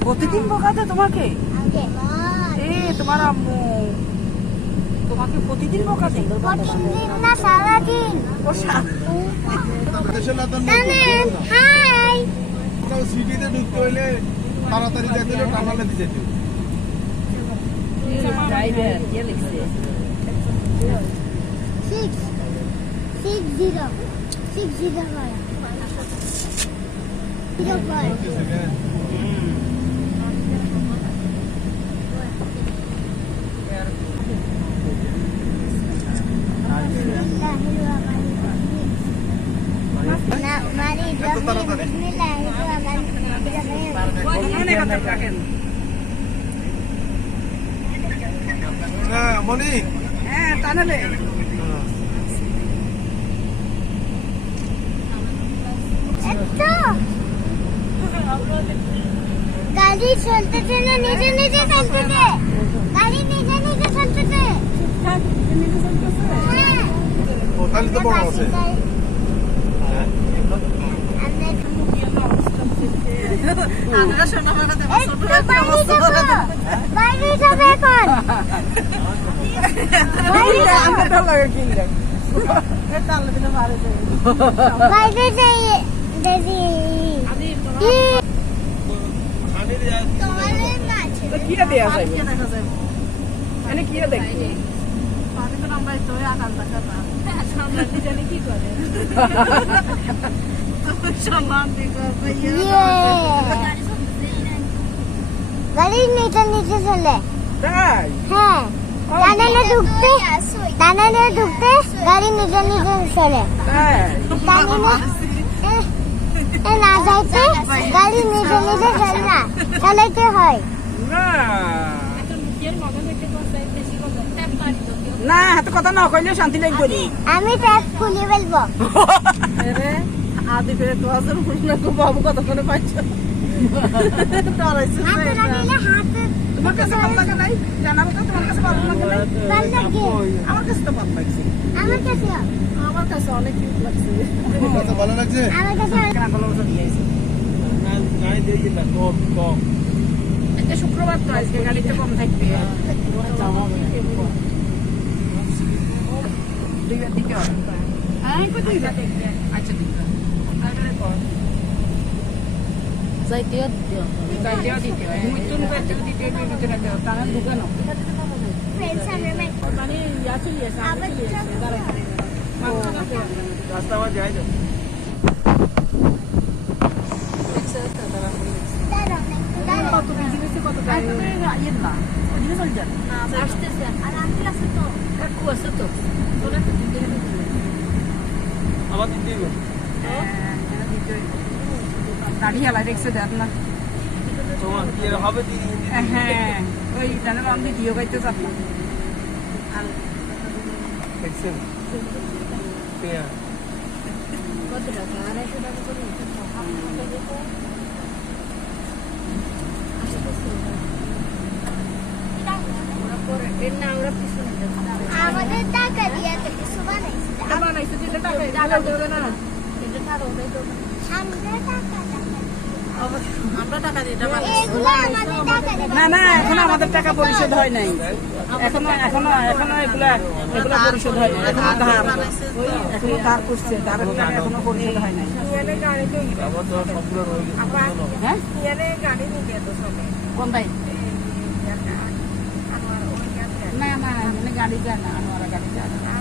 প্রতিদিন বকাতে তোমাকে? এ, তোমার আম্মু। তোমাকে প্রতিদিন বকাতে? সিটিতে ঢুকতে হইলে তাড়াতাড়ি যেতে হলে টানালে জিরো ফাইভ মনে কথা রাখেন হ্যাঁ মনি হ্যাঁ টানেলে গাড়ি চলতেছে না নিজে নিজে চলতেছে। গাড়ি নিজে নিজে চলতেছে। হ্যাঁ তাহলে তো বড় আছে? আমরা শোনা মানে দেবো ছোট বাইরে যাবে এখন বাইরে। আমরা লাগে কিনলে তাহলে দিলে ভালো বাইরে যাই দেখি কাছে তো কি দেয়া যাবে মানে কি দেখবি গাড়ির নিচে নিচে চলে। তাই? হ্যাঁ। ঢুকতে ঢুকতে গাড়ি নিজে নিজে চলে। না যাইতে গাড়ি নিজে নিজে চলে না। চালাইতে হয়? না। না হাতে কথা না কইলে শান্তি লাগবে নি। আমি ট্যাপ খুলে ফেলব। আদি ফেরে তো আসল প্রশ্ন কো বাবু কত করে হাতে হাতে তোমার কাছে ভালো লাগে নাই? জানাব তো তোমার কাছে ভালো লাগে নাই? ভালো লাগে। আমার কাছে তো ভালো লাগছে। আমার কাছে। আমার কাছে অনেক কিউট লাগছে। কত ভালো লাগছে? আমার কাছে কেনা দিয়ে তো আজকে গাড়িতে কম থাকবে দিকে দিকে হ্যাঁ কোথায় যাবে আচ্ছা দিকে যাইতেও দিতে গাড়িও দিতে হয় মুইতুন গাড়িও দিতে হয় ভিতরে দেওয়া তার দোকান ফ্রেন্ডস আমরা মানে ইয়া চলে আসে আবার দাঁড়াই রাস্তা আমার যাই যাও কত বিজনেস কত ইয়ে না। ওদিকে চল যান। আসতেছে আর আছে তো। কাকু আছে তো। তোরা তো দিতে আমার দিতে হবে দাড়ি দেখছে দেখ না। হ্যাঁ ওই জানার আমি দিও গাইতে চাপ না। দেখছেন? কত টাকা? আড়াইশো টাকা করে ওরা পরে এর না ওরা পিছনে যাচ্ছে আমাদের টাকা দিয়ে কিছু বানাইছে। বানাইছে টাকা? দেবে না তো টাকা। না না এখন আমাদের টাকা পরিশোধ হয় নাই। এখনও এখনও এখনও এগুলা এগুলা পরিশোধ হয় নাই। এখনও ধার এখনও ধার করছে টাকা এখনও পরিশোধ হয় নাই। হ্যাঁ? কোন ভাই না না মানে গাড়ি যায় না আমরা গাড়ি যায় না।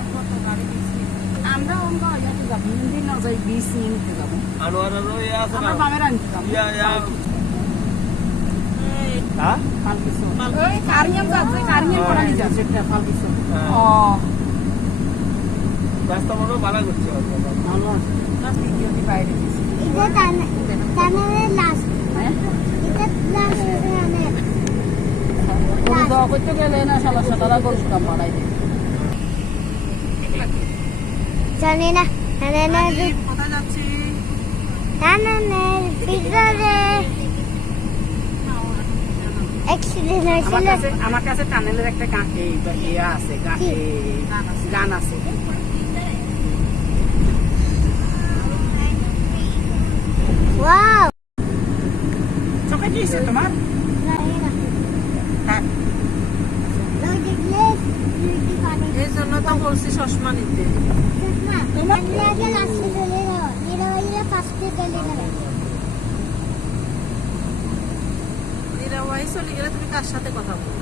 আমরা অন্য ইয়াতে যাব হিন্দি না যাই বিশ নিতে যাব। আনোয়ারেরও ইয়ে আছে না। আমরা বামের আনতে যাব। ইয়া ইয়া। হ্যাঁ? ফালকিসো ওই কারিয়াম যাচ্ছে কারিয়াম করা যাচ্ছে এটা ফালকিসো। ও। রাস্তা ভালো করছে ভালো আছে। ভিডিও দি বাইরে দিছি। এটা টানে টানে লাস্ট এটা লাস্ট টানে গরু দেওয়া গেলে না সালা সাতারা গরু দাম বাড়াই দেয় জানি না কোথায় যাচ্ছি? আমার কাছে টানেলের একটা গান আছে গান আছে বলছি চশমা নিতে চশমা আমি আগে লাস্টে চলে যাও নিরবইরা ফার্স্টে চলে যাবে নিরাবাই চলে গেলে তুমি কার সাথে কথা বলো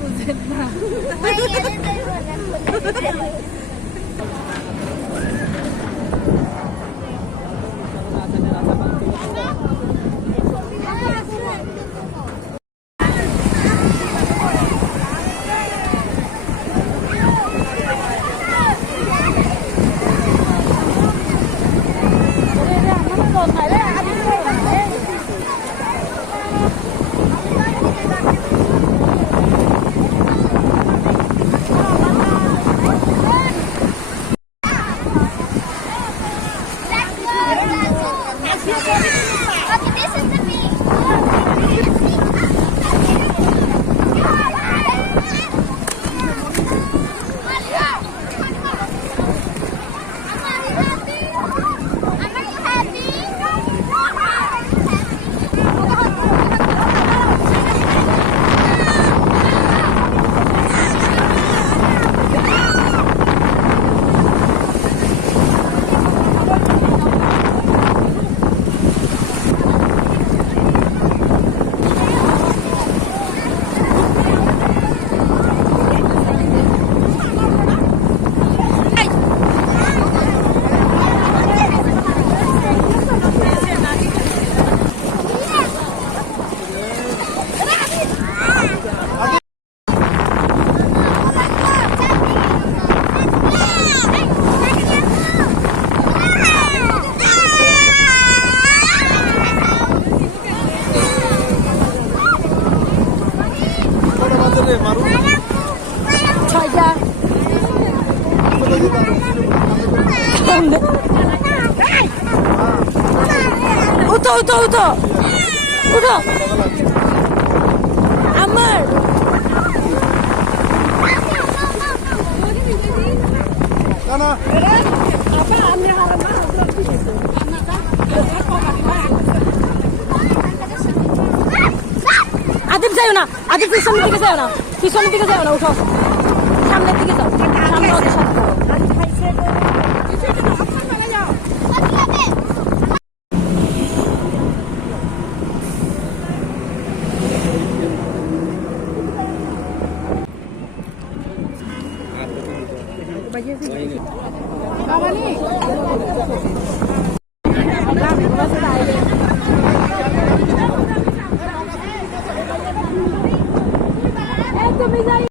বুঝেন না। ওই গেলে তুই বলে This রে মারু। ছয়টা। উঠো উঠো উঠো। উঠো আমার না না আদিপ যাও না আদিপ পিছনের দিকে যাও না পিছনের দিকে যাও না উঠো। সামনের দিকে যাও সামনে ওদের সাথে যাও।